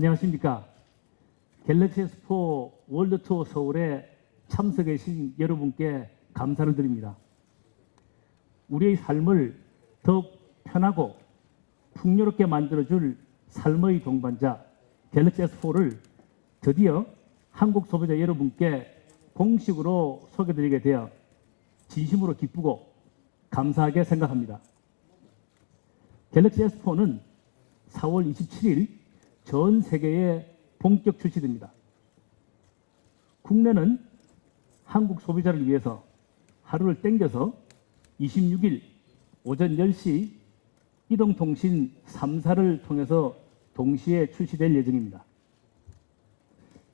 안녕하십니까. 갤럭시 엑스포 월드 투어 서울에 참석해 주신 여러분께 감사를 드립니다. 우리의 삶을 더욱 편하고 풍요롭게 만들어줄 삶의 동반자 갤럭시 엑스포를 드디어 한국 소비자 여러분께 공식으로 소개드리게 되어 진심으로 기쁘고 감사하게 생각합니다. 갤럭시 엑스포는 4월 27일 전 세계에 본격 출시됩니다. 국내는 한국 소비자를 위해서 하루를 땡겨서 26일 오전 10시 이동통신 3사를 통해서 동시에 출시될 예정입니다.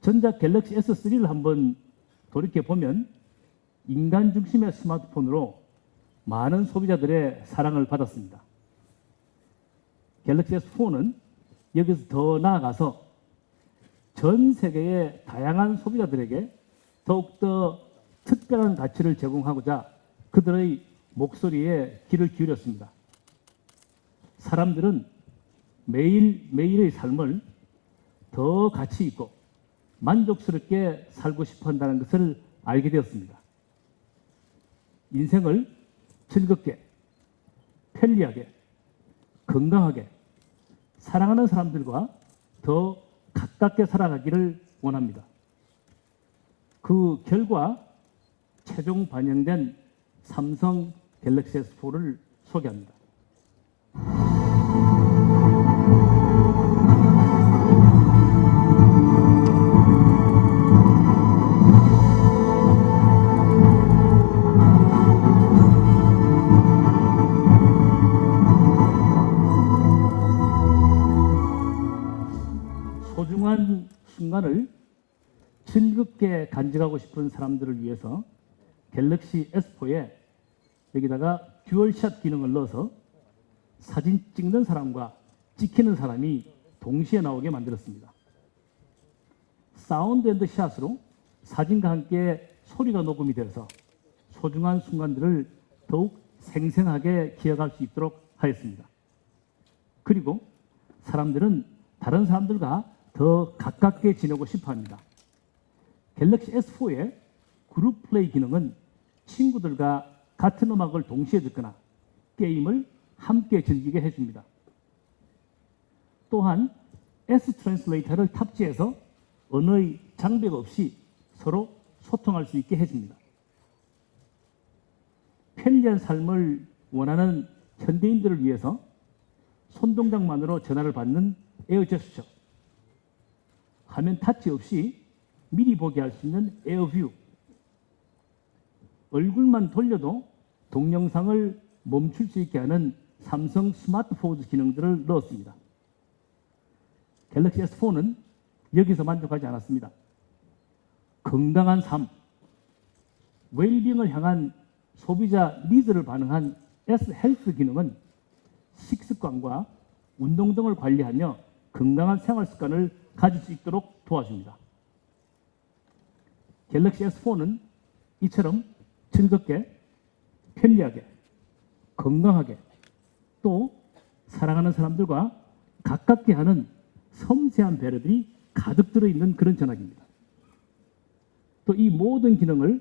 전작 갤럭시 S3를 한번 돌이켜보면 인간 중심의 스마트폰으로 많은 소비자들의 사랑을 받았습니다. 갤럭시 S4는 여기서 더 나아가서 전 세계의 다양한 소비자들에게 더욱더 특별한 가치를 제공하고자 그들의 목소리에 귀를 기울였습니다. 사람들은 매일매일의 삶을 더 가치 있고 만족스럽게 살고 싶어 한다는 것을 알게 되었습니다. 인생을 즐겁게, 편리하게, 건강하게 사랑하는 사람들과 더 가깝게 살아가기를 원합니다. 그 결과 최종 반영된 삼성 갤럭시 S4를 소개합니다. 소중한 순간을 즐겁게 간직하고 싶은 사람들을 위해서 갤럭시 S4에 여기다가 듀얼샷 기능을 넣어서 사진 찍는 사람과 찍히는 사람이 동시에 나오게 만들었습니다. 사운드 앤드 샷으로 사진과 함께 소리가 녹음이 되어서 소중한 순간들을 더욱 생생하게 기억할 수 있도록 하였습니다. 그리고 사람들은 다른 사람들과 더 가깝게 지내고 싶어 합니다. 갤럭시 S4의 그룹 플레이 기능은 친구들과 같은 음악을 동시에 듣거나 게임을 함께 즐기게 해줍니다. 또한 S 트랜슬레이터를 탑재해서 언어의 장벽 없이 서로 소통할 수 있게 해줍니다. 편리한 삶을 원하는 현대인들을 위해서 손동작만으로 전화를 받는 에어 제스처, 화면 타치 없이 미리 보게 할 수 있는 에어뷰, 얼굴만 돌려도 동영상을 멈출 수 있게 하는 삼성 스마트 포즈 기능들을 넣었습니다. 갤럭시 S4는 여기서 만족하지 않았습니다. 건강한 삶, 웰빙을 향한 소비자 니즈를 반영한 S 헬스 기능은 식습관과 운동 등을 관리하며 건강한 생활 습관을 가질 수 있도록 도와줍니다. 갤럭시 S4는 이처럼 즐겁게, 편리하게, 건강하게 또 사랑하는 사람들과 가깝게 하는 섬세한 배려들이 가득 들어있는 그런 전화기입니다. 또 이 모든 기능을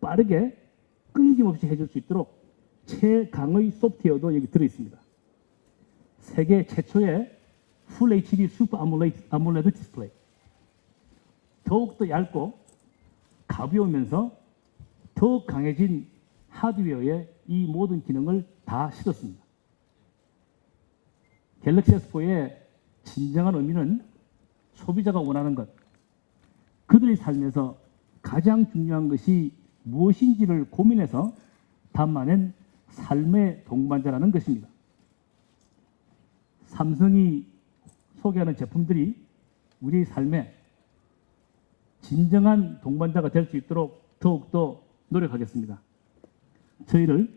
빠르게 끊김없이 해줄 수 있도록 최강의 소프트웨어도 여기 들어있습니다. 세계 최초의 풀 HD 슈퍼 아몰레드 디스플레이, 더욱더 얇고 가벼우면서 더욱 강해진 하드웨어에 이 모든 기능을 다 실었습니다. 갤럭시 S4의 진정한 의미는 소비자가 원하는 것, 그들의 삶에서 가장 중요한 것이 무엇인지를 고민해서 담아낸 삶의 동반자라는 것입니다. 삼성이 소개하는 제품들이 우리의 삶에 진정한 동반자가 될 수 있도록 더욱더 노력하겠습니다. 저희를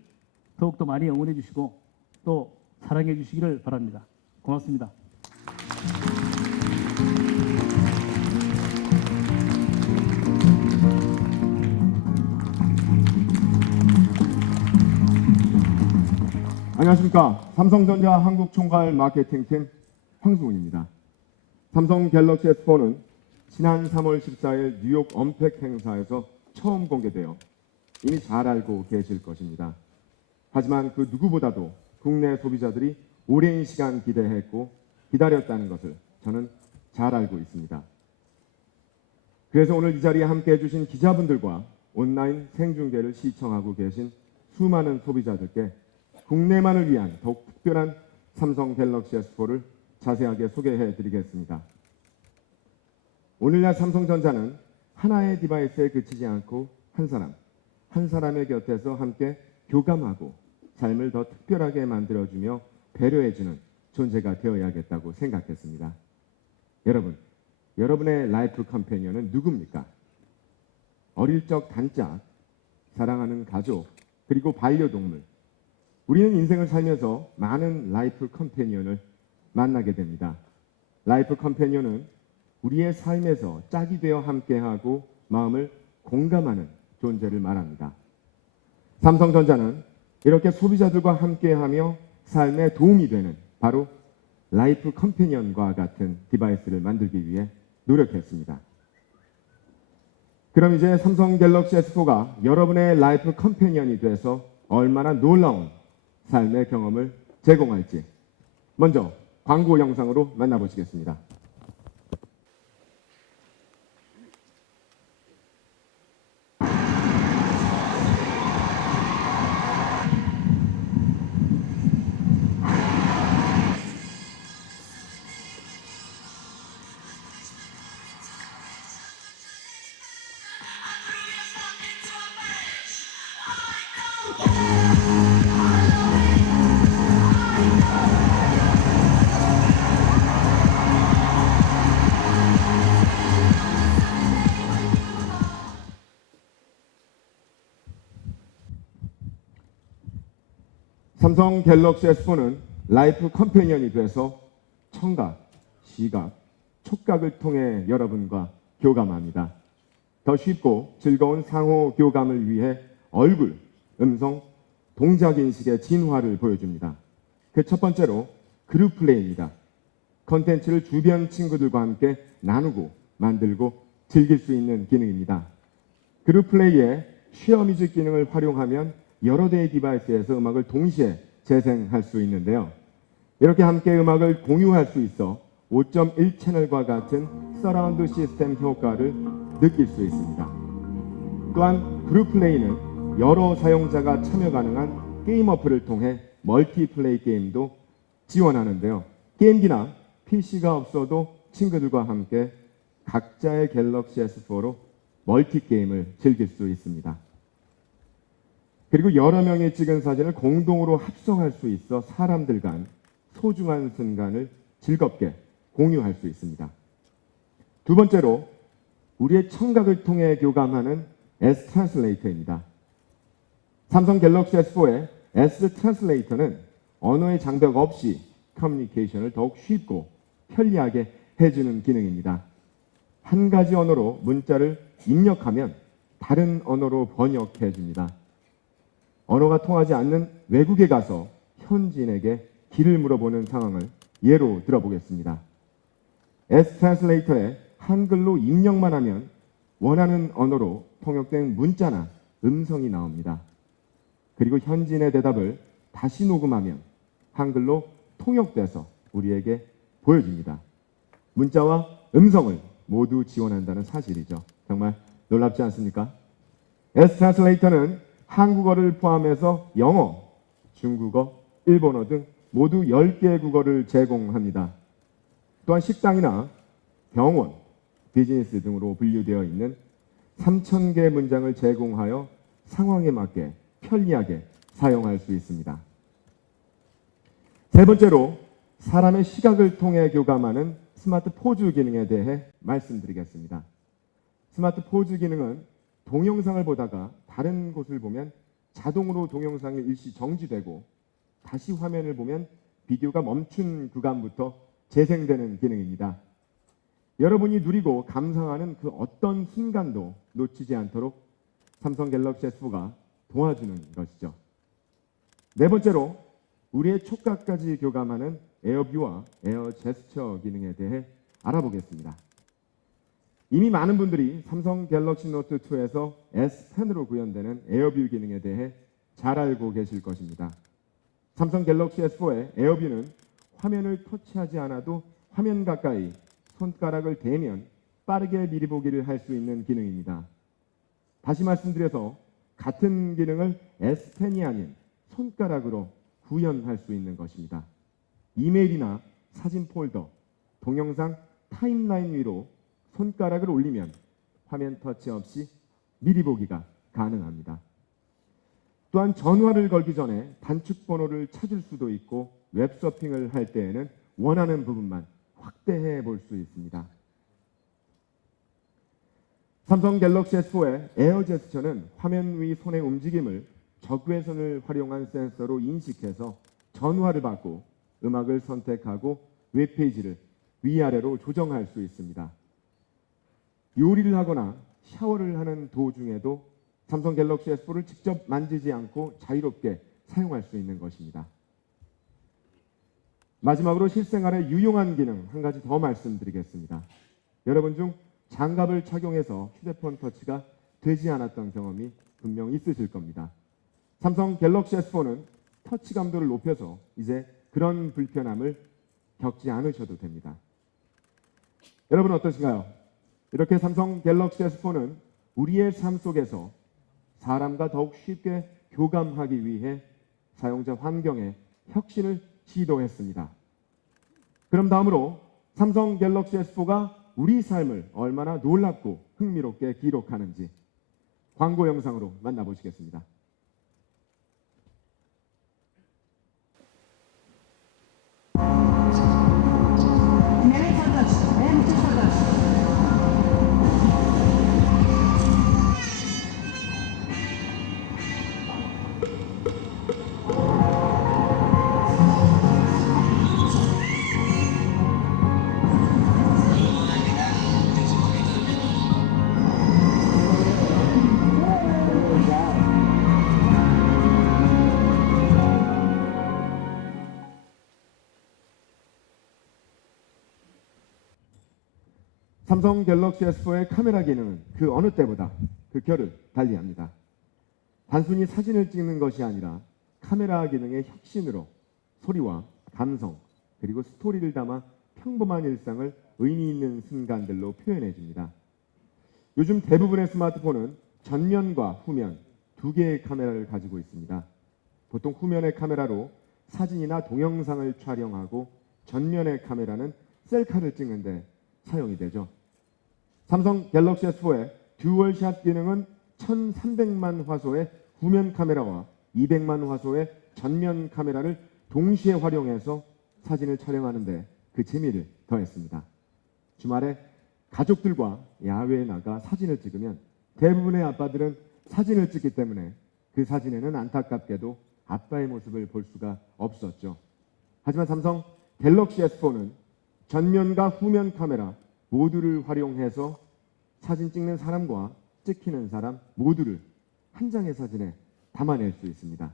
더욱더 많이 응원해 주시고 또 사랑해 주시기를 바랍니다. 고맙습니다. 안녕하십니까. 삼성전자 한국총괄 마케팅팀 황승훈입니다. 삼성 갤럭시 S4는 지난 3월 14일 뉴욕 언팩 행사에서 처음 공개되어 이미 잘 알고 계실 것입니다. 하지만 그 누구보다도 국내 소비자들이 오랜 시간 기대했고 기다렸다는 것을 저는 잘 알고 있습니다. 그래서 오늘 이 자리에 함께해 주신 기자분들과 온라인 생중계를 시청하고 계신 수많은 소비자들께 국내만을 위한 더욱 특별한 삼성 갤럭시 S4를 자세하게 소개해 드리겠습니다. 오늘날 삼성전자는 하나의 디바이스에 그치지 않고 한 사람의 곁에서 함께 교감하고 삶을 더 특별하게 만들어주며 배려해주는 존재가 되어야겠다고 생각했습니다. 여러분의 라이프 컴패니언은 누굽니까? 어릴 적 단짝, 사랑하는 가족, 그리고 반려동물. 우리는 인생을 살면서 많은 라이프 컴패니언을 만나게 됩니다. 라이프 컴패니언은 우리의 삶에서 짝이 되어 함께하고 마음을 공감하는 존재를 말합니다. 삼성전자는 이렇게 소비자들과 함께하며 삶에 도움이 되는 바로 라이프 컴패니언과 같은 디바이스를 만들기 위해 노력했습니다. 그럼 이제 삼성 갤럭시 S4가 여러분의 라이프 컴패니언이 돼서 얼마나 놀라운 삶의 경험을 제공할지 먼저 광고 영상으로 만나보시겠습니다. 삼성 갤럭시 S4는 라이프 컴패니언이 돼서 청각, 시각, 촉각을 통해 여러분과 교감합니다. 더 쉽고 즐거운 상호 교감을 위해 얼굴, 음성, 동작 인식의 진화를 보여줍니다. 그 첫 번째로 그룹 플레이입니다. 컨텐츠를 주변 친구들과 함께 나누고 만들고 즐길 수 있는 기능입니다. 그룹 플레이에 쉐어 뮤직 기능을 활용하면 여러 대의 디바이스에서 음악을 동시에 재생할 수 있는데요. 이렇게 함께 음악을 공유할 수 있어 5.1 채널과 같은 서라운드 시스템 효과를 느낄 수 있습니다. 또한 그룹 플레이는 여러 사용자가 참여 가능한 게임 어플을 통해 멀티플레이 게임도 지원하는데요. 게임기나 PC가 없어도 친구들과 함께 각자의 갤럭시 S4로 멀티게임을 즐길 수 있습니다. 그리고 여러 명이 찍은 사진을 공동으로 합성할 수 있어 사람들 간 소중한 순간을 즐겁게 공유할 수 있습니다. 두 번째로 우리의 청각을 통해 교감하는 S 트랜슬레이터입니다. 삼성 갤럭시 S4의 S 트랜슬레이터는 언어의 장벽 없이 커뮤니케이션을 더욱 쉽고 편리하게 해주는 기능입니다. 한 가지 언어로 문자를 입력하면 다른 언어로 번역해 줍니다. 언어가 통하지 않는 외국에 가서 현지인에게 길을 물어보는 상황을 예로 들어보겠습니다. S 트랜슬레이터에 한글로 입력만 하면 원하는 언어로 통역된 문자나 음성이 나옵니다. 그리고 현지인의 대답을 다시 녹음하면 한글로 통역돼서 우리에게 보여줍니다. 문자와 음성을 모두 지원한다는 사실이죠. 정말 놀랍지 않습니까? S 트랜슬레이터는 한국어를 포함해서 영어, 중국어, 일본어 등 모두 10개의 국어를 제공합니다. 또한 식당이나 병원, 비즈니스 등으로 분류되어 있는 3,000개 문장을 제공하여 상황에 맞게 편리하게 사용할 수 있습니다. 세 번째로 사람의 시각을 통해 교감하는 스마트 포즈 기능에 대해 말씀드리겠습니다. 스마트 포즈 기능은 동영상을 보다가 다른 곳을 보면 자동으로 동영상이 일시 정지되고 다시 화면을 보면 비디오가 멈춘 구간부터 재생되는 기능입니다. 여러분이 누리고 감상하는 그 어떤 순간도 놓치지 않도록 삼성 갤럭시 S4가 도와주는 것이죠. 네 번째로 우리의 촉각까지 교감하는 에어뷰와 에어 제스처 기능에 대해 알아보겠습니다. 이미 많은 분들이 삼성 갤럭시 노트 2에서 S10으로 구현되는 에어뷰 기능에 대해 잘 알고 계실 것입니다. 삼성 갤럭시 S4의 에어뷰는 화면을 터치하지 않아도 화면 가까이 손가락을 대면 빠르게 미리 보기를 할 수 있는 기능입니다. 다시 말씀드려서 같은 기능을 S펜이 아닌 손가락으로 구현할 수 있는 것입니다. 이메일이나 사진 폴더, 동영상 타임라인 위로 손가락을 올리면 화면 터치 없이 미리 보기가 가능합니다. 또한 전화를 걸기 전에 단축 번호를 찾을 수도 있고 웹서핑을 할 때에는 원하는 부분만 확대해 볼 수 있습니다. 삼성 갤럭시 S4의 에어 제스처는 화면 위 손의 움직임을 적외선을 활용한 센서로 인식해서 전화를 받고 음악을 선택하고 웹페이지를 위아래로 조정할 수 있습니다. 요리를 하거나 샤워를 하는 도중에도 삼성 갤럭시 S4를 직접 만지지 않고 자유롭게 사용할 수 있는 것입니다. 마지막으로 실생활에 유용한 기능 한 가지 더 말씀드리겠습니다. 여러분 중 장갑을 착용해서 휴대폰 터치가 되지 않았던 경험이 분명 있으실 겁니다. 삼성 갤럭시 S4는 터치 감도를 높여서 이제 그런 불편함을 겪지 않으셔도 됩니다. 여러분 어떠신가요? 이렇게 삼성 갤럭시 S4는 우리의 삶 속에서 사람과 더욱 쉽게 교감하기 위해 사용자 환경에 혁신을 시도했습니다. 그럼 다음으로 삼성 갤럭시 S4가 우리 삶을 얼마나 놀랍고 흥미롭게 기록하는지 광고 영상으로 만나보시겠습니다. 삼성 갤럭시 S4의 카메라 기능은 그 어느 때보다 그 결을 달리합니다. 단순히 사진을 찍는 것이 아니라 카메라 기능의 혁신으로 소리와 감성 그리고 스토리를 담아 평범한 일상을 의미 있는 순간들로 표현해 줍니다. 요즘 대부분의 스마트폰은 전면과 후면 두 개의 카메라를 가지고 있습니다. 보통 후면의 카메라로 사진이나 동영상을 촬영하고 전면의 카메라는 셀카를 찍는데 사용이 되죠. 삼성 갤럭시 S4의 듀얼샷 기능은 1300만 화소의 후면 카메라와 200만 화소의 전면 카메라를 동시에 활용해서 사진을 촬영하는데 그 재미를 더했습니다. 주말에 가족들과 야외에 나가 사진을 찍으면 대부분의 아빠들은 사진을 찍기 때문에 그 사진에는 안타깝게도 아빠의 모습을 볼 수가 없었죠. 하지만 삼성 갤럭시 S4는 전면과 후면 카메라 모두를 활용해서 사진 찍는 사람과 찍히는 사람 모두를 한 장의 사진에 담아낼 수 있습니다.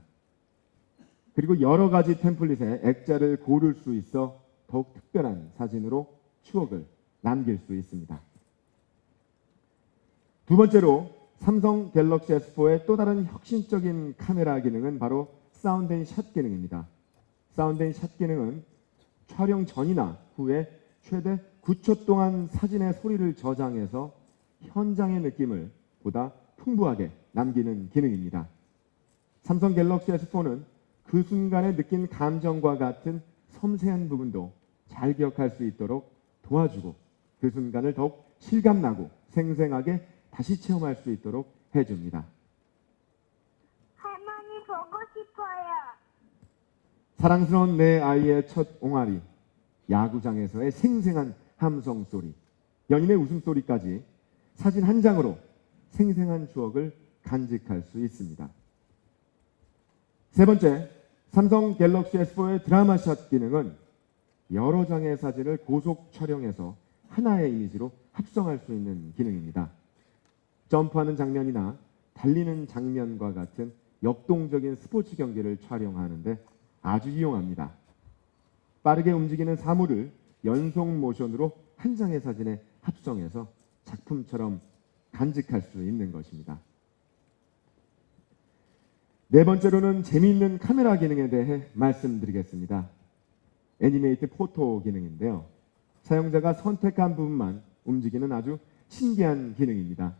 그리고 여러 가지 템플릿에 액자를 고를 수 있어 더욱 특별한 사진으로 추억을 남길 수 있습니다. 두 번째로 삼성 갤럭시 S4의 또 다른 혁신적인 카메라 기능은 바로 사운드 앤 샷 기능입니다. 사운드 앤 샷 기능은 촬영 전이나 후에 최대 9초 동안 사진의 소리를 저장해서 현장의 느낌을 보다 풍부하게 남기는 기능입니다. 삼성 갤럭시 S4는 그 순간에 느낀 감정과 같은 섬세한 부분도 잘 기억할 수 있도록 도와주고 그 순간을 더욱 실감나고 생생하게 다시 체험할 수 있도록 해줍니다. 할머니 보고 싶어요. 사랑스러운 내 아이의 첫 옹알이, 야구장에서의 생생한 함성 소리, 연인의 웃음소리까지 사진 한 장으로 생생한 추억을 간직할 수 있습니다. 세 번째, 삼성 갤럭시 S4의 드라마샷 기능은 여러 장의 사진을 고속 촬영해서 하나의 이미지로 합성할 수 있는 기능입니다. 점프하는 장면이나 달리는 장면과 같은 역동적인 스포츠 경기를 촬영하는데 아주 유용합니다. 빠르게 움직이는 사물을 연속 모션으로 한 장의 사진에 합성해서 작품처럼 간직할 수 있는 것입니다. 네 번째로는 재미있는 카메라 기능에 대해 말씀드리겠습니다. 애니메이트 포토 기능인데요. 사용자가 선택한 부분만 움직이는 아주 신기한 기능입니다.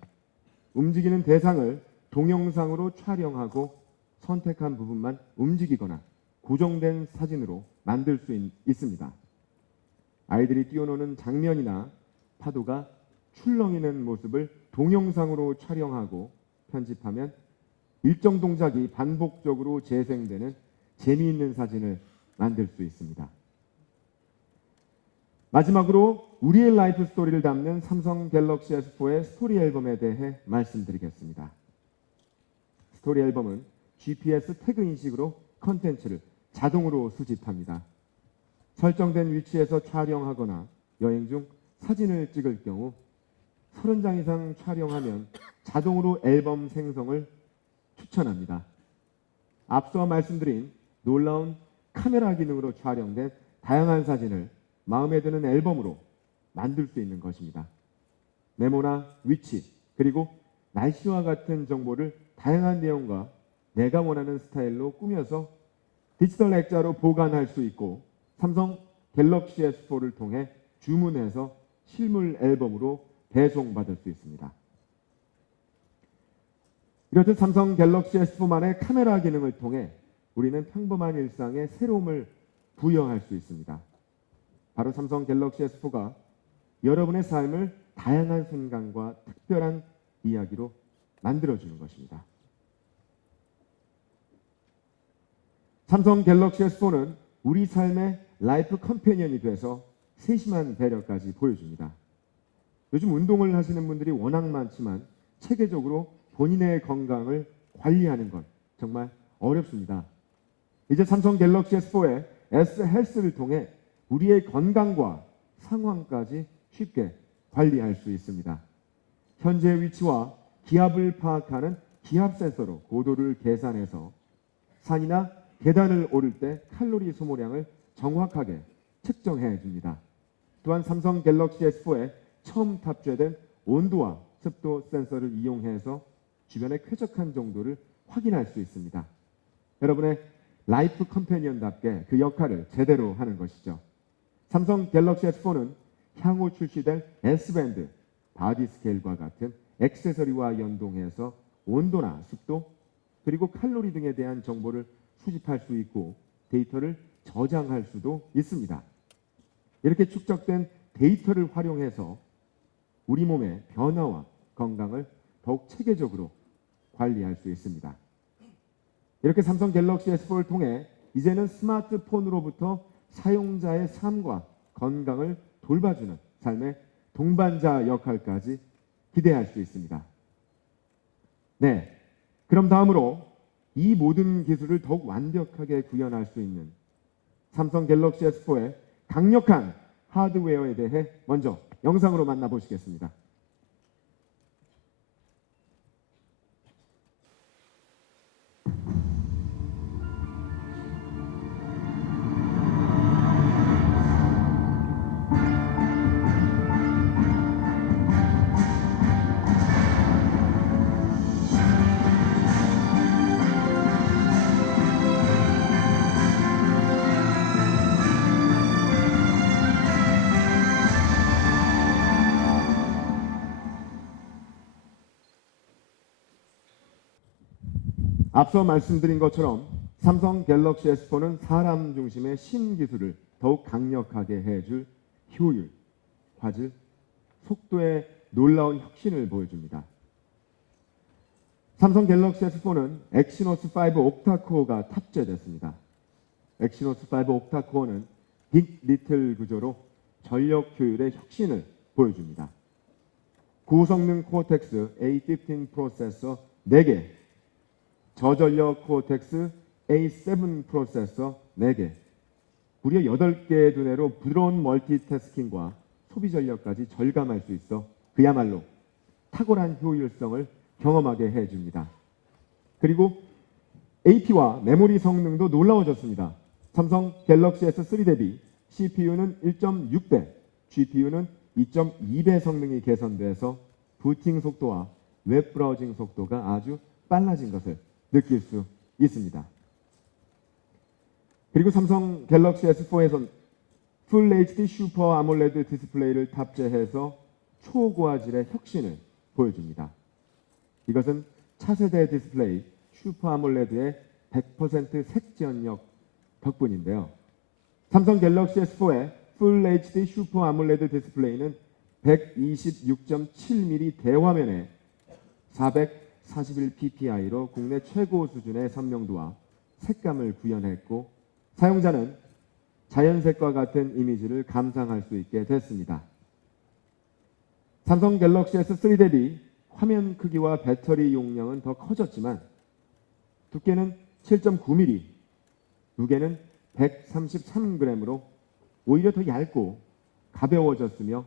움직이는 대상을 동영상으로 촬영하고 선택한 부분만 움직이거나 고정된 사진으로 만들 수 있습니다. 아이들이 뛰어노는 장면이나 파도가 출렁이는 모습을 동영상으로 촬영하고 편집하면 일정 동작이 반복적으로 재생되는 재미있는 사진을 만들 수 있습니다. 마지막으로 우리의 라이프 스토리를 담는 삼성 갤럭시 S4의 스토리 앨범에 대해 말씀드리겠습니다. 스토리 앨범은 GPS 태그 인식으로 컨텐츠를 자동으로 수집합니다. 설정된 위치에서 촬영하거나 여행 중 사진을 찍을 경우 30장 이상 촬영하면 자동으로 앨범 생성을 추천합니다. 앞서 말씀드린 놀라운 카메라 기능으로 촬영된 다양한 사진을 마음에 드는 앨범으로 만들 수 있는 것입니다. 메모나 위치 그리고 날씨와 같은 정보를 다양한 내용과 내가 원하는 스타일로 꾸며서 디지털 액자로 보관할 수 있고 삼성 갤럭시 S4를 통해 주문해서 실물 앨범으로 배송받을 수 있습니다. 이렇듯 삼성 갤럭시 S4만의 카메라 기능을 통해 우리는 평범한 일상에 새로움을 부여할 수 있습니다. 바로 삼성 갤럭시 S4가 여러분의 삶을 다양한 순간과 특별한 이야기로 만들어주는 것입니다. 삼성 갤럭시 S4는 우리 삶의 라이프 컴패니언이 돼서 세심한 배려까지 보여줍니다. 요즘 운동을 하시는 분들이 워낙 많지만 체계적으로 본인의 건강을 관리하는 건 정말 어렵습니다. 이제 삼성 갤럭시 S4의 S 헬스를 통해 우리의 건강과 상황까지 쉽게 관리할 수 있습니다. 현재 위치와 기압을 파악하는 기압 센서로 고도를 계산해서 산이나 계단을 오를 때 칼로리 소모량을 정확하게 측정해 줍니다. 또한 삼성 갤럭시 S4에 처음 탑재된 온도와 습도 센서를 이용해서 주변의 쾌적한 정도를 확인할 수 있습니다. 여러분의 라이프 컴패니언답게 그 역할을 제대로 하는 것이죠. 삼성 갤럭시 S4는 향후 출시될 S밴드, 바디 스케일과 같은 액세서리와 연동해서 온도나 습도 그리고 칼로리 등에 대한 정보를 수집할 수 있고 데이터를 저장할 수도 있습니다. 이렇게 축적된 데이터를 활용해서 우리 몸의 변화와 건강을 더욱 체계적으로 관리할 수 있습니다. 이렇게 삼성 갤럭시 S4를 통해 이제는 스마트폰으로부터 사용자의 삶과 건강을 돌봐주는 삶의 동반자 역할까지 기대할 수 있습니다. 네, 그럼 다음으로 이 모든 기술을 더욱 완벽하게 구현할 수 있는 삼성 갤럭시 S4의 강력한 하드웨어에 대해 먼저 영상으로 만나보시겠습니다. 앞서 말씀드린 것처럼 삼성 갤럭시 S4는 사람 중심의 신기술을 더욱 강력하게 해줄 효율, 화질, 속도의 놀라운 혁신을 보여줍니다. 삼성 갤럭시 S4는 엑시노스 5 옥타코어가 탑재됐습니다. 엑시노스 5 옥타코어는 빅 리틀 구조로 전력 효율의 혁신을 보여줍니다. 고성능 코어텍스 A15 프로세서 4개, 저전력 코어텍스 A7 프로세서 4개, 무려 8개의 두뇌로 부드러운 멀티태스킹과 소비 전력까지 절감할 수 있어 그야말로 탁월한 효율성을 경험하게 해줍니다. 그리고 AP와 메모리 성능도 놀라워졌습니다. 삼성 갤럭시 S3 대비 CPU는 1.6배, GPU는 2.2배 성능이 개선돼서 부팅 속도와 웹 브라우징 속도가 아주 빨라진 것을 느낄 수 있습니다. 그리고 삼성 갤럭시 S4에선 풀 HD 슈퍼 아몰레드 디스플레이를 탑재해서 초고화질의 혁신을 보여줍니다. 이것은 차세대 디스플레이 슈퍼 아몰레드의 100% 색지연력 덕분인데요. 삼성 갤럭시 S4의 풀 HD 슈퍼 아몰레드 디스플레이는 126.7mm 대화면에 441ppi로 국내 최고 수준의 선명도와 색감을 구현했고 사용자는 자연색과 같은 이미지를 감상할 수 있게 됐습니다. 삼성 갤럭시 S3 대비 화면 크기와 배터리 용량은 더 커졌지만 두께는 7.9mm, 무게는 133g으로 오히려 더 얇고 가벼워졌으며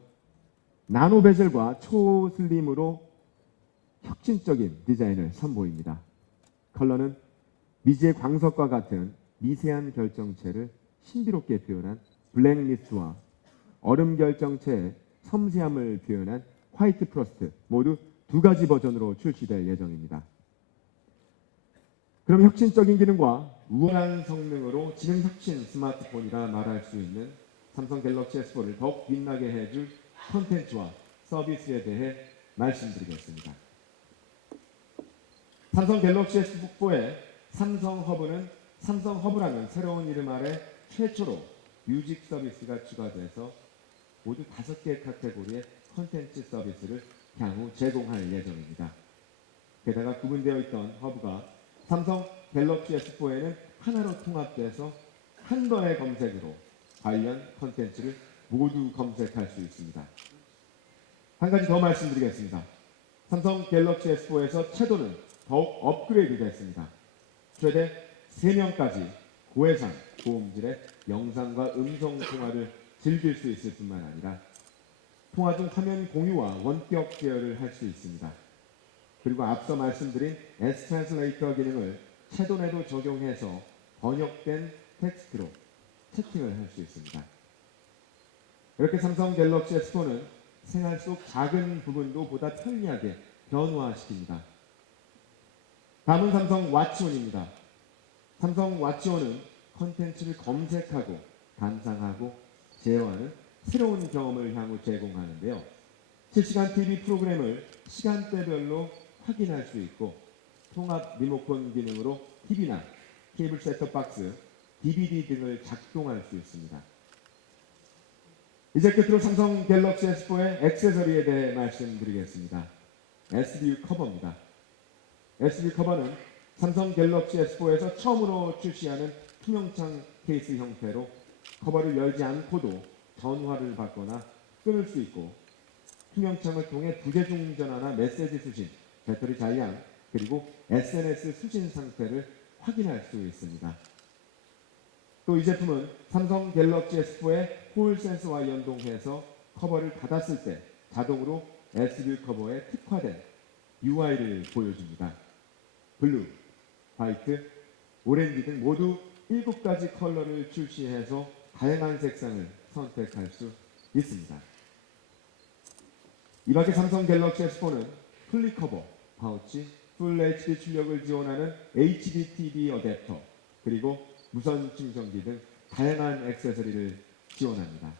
나노 베젤과 초슬림으로 혁신적인 디자인을 선보입니다. 컬러는 미지의 광석과 같은 미세한 결정체를 신비롭게 표현한 블랙리스트와 얼음 결정체의 섬세함을 표현한 화이트 프로스트 모두 두 가지 버전으로 출시될 예정입니다. 그럼 혁신적인 기능과 우월한 성능으로 지능 혁신 스마트폰이라 말할 수 있는 삼성 갤럭시 S4를 더욱 빛나게 해줄 콘텐츠와 서비스에 대해 말씀드리겠습니다. 삼성 갤럭시 S4의 삼성 허브는 삼성 허브라는 새로운 이름 아래 최초로 뮤직 서비스가 추가돼서 모두 5개 카테고리의 콘텐츠 서비스를 향후 제공할 예정입니다. 게다가 구분되어 있던 허브가 삼성 갤럭시 S4에는 하나로 통합돼서 한 번의 검색으로 관련 콘텐츠를 모두 검색할 수 있습니다. 한 가지 더 말씀드리겠습니다. 삼성 갤럭시 S4에서 채도는 더욱 업그레이드 됐습니다. 최대 3명까지 고해상, 고음질의 영상과 음성 통화를 즐길 수 있을 뿐만 아니라 통화 중 화면 공유와 원격 제어를 할 수 있습니다. 그리고 앞서 말씀드린 S-트랜슬레이터 기능을 채도내도 적용해서 번역된 텍스트로 채팅을 할 수 있습니다. 이렇게 삼성 갤럭시 S4는 생활 속 작은 부분도 보다 편리하게 변화시킵니다. 다음은 삼성 왓치온입니다. 삼성 왓치온은 콘텐츠를 검색하고 감상하고 제어하는 새로운 경험을 향후 제공하는데요. 실시간 TV 프로그램을 시간대별로 확인할 수 있고 통합 리모컨 기능으로 TV나 케이블 셋톱박스, DVD 등을 작동할 수 있습니다. 이제 끝으로 삼성 갤럭시 S4의 액세서리에 대해 말씀드리겠습니다. SBU 커버입니다. SBU 커버는 삼성 갤럭시 S4에서 처음으로 출시하는 투명창 케이스 형태로 커버를 열지 않고도 전화를 받거나 끊을 수 있고 투명창을 통해 부재중 전화나 메시지 수신, 배터리 잔량, 그리고 SNS 수신 상태를 확인할 수 있습니다. 또 이 제품은 삼성 갤럭시 S4의 홀 센서와 연동해서 커버를 닫았을 때 자동으로 SBU 커버에 특화된 UI를 보여줍니다. 블루, 화이트, 오렌지 등 모두 7가지 컬러를 출시해서 다양한 색상을 선택할 수 있습니다. 이 밖에 삼성 갤럭시 S4는 플립 커버, 파우치, 풀 HD 출력을 지원하는 HD TV 어댑터, 그리고 무선 충전기 등 다양한 액세서리를 지원합니다.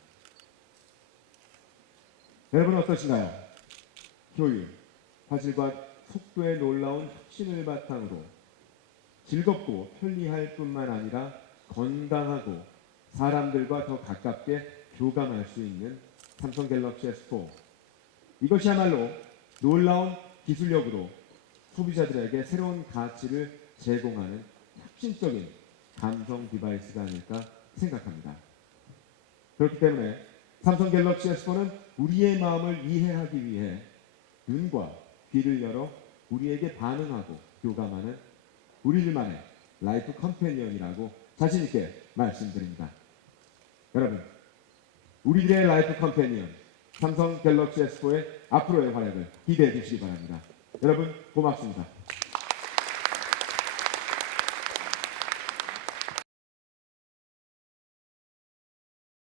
여러분 어떠신가요? 효율, 화질과 속도에 놀라운 혁신을 바탕으로 즐겁고 편리할 뿐만 아니라 건강하고 사람들과 더 가깝게 교감할 수 있는 삼성 갤럭시 S4. 이것이야말로 놀라운 기술력으로 소비자들에게 새로운 가치를 제공하는 혁신적인 감성 디바이스가 아닐까 생각합니다. 그렇기 때문에 삼성 갤럭시 S4는 우리의 마음을 이해하기 위해 눈과 귀를 열어 우리에게 반응하고 교감하는 우리들만의 라이프 컴패니언이라고 자신 있게 말씀드립니다. 여러분, 우리들의 라이프 컴패니언 삼성 갤럭시 S4의 앞으로의 활약을 기대해 주시기 바랍니다. 여러분 고맙습니다.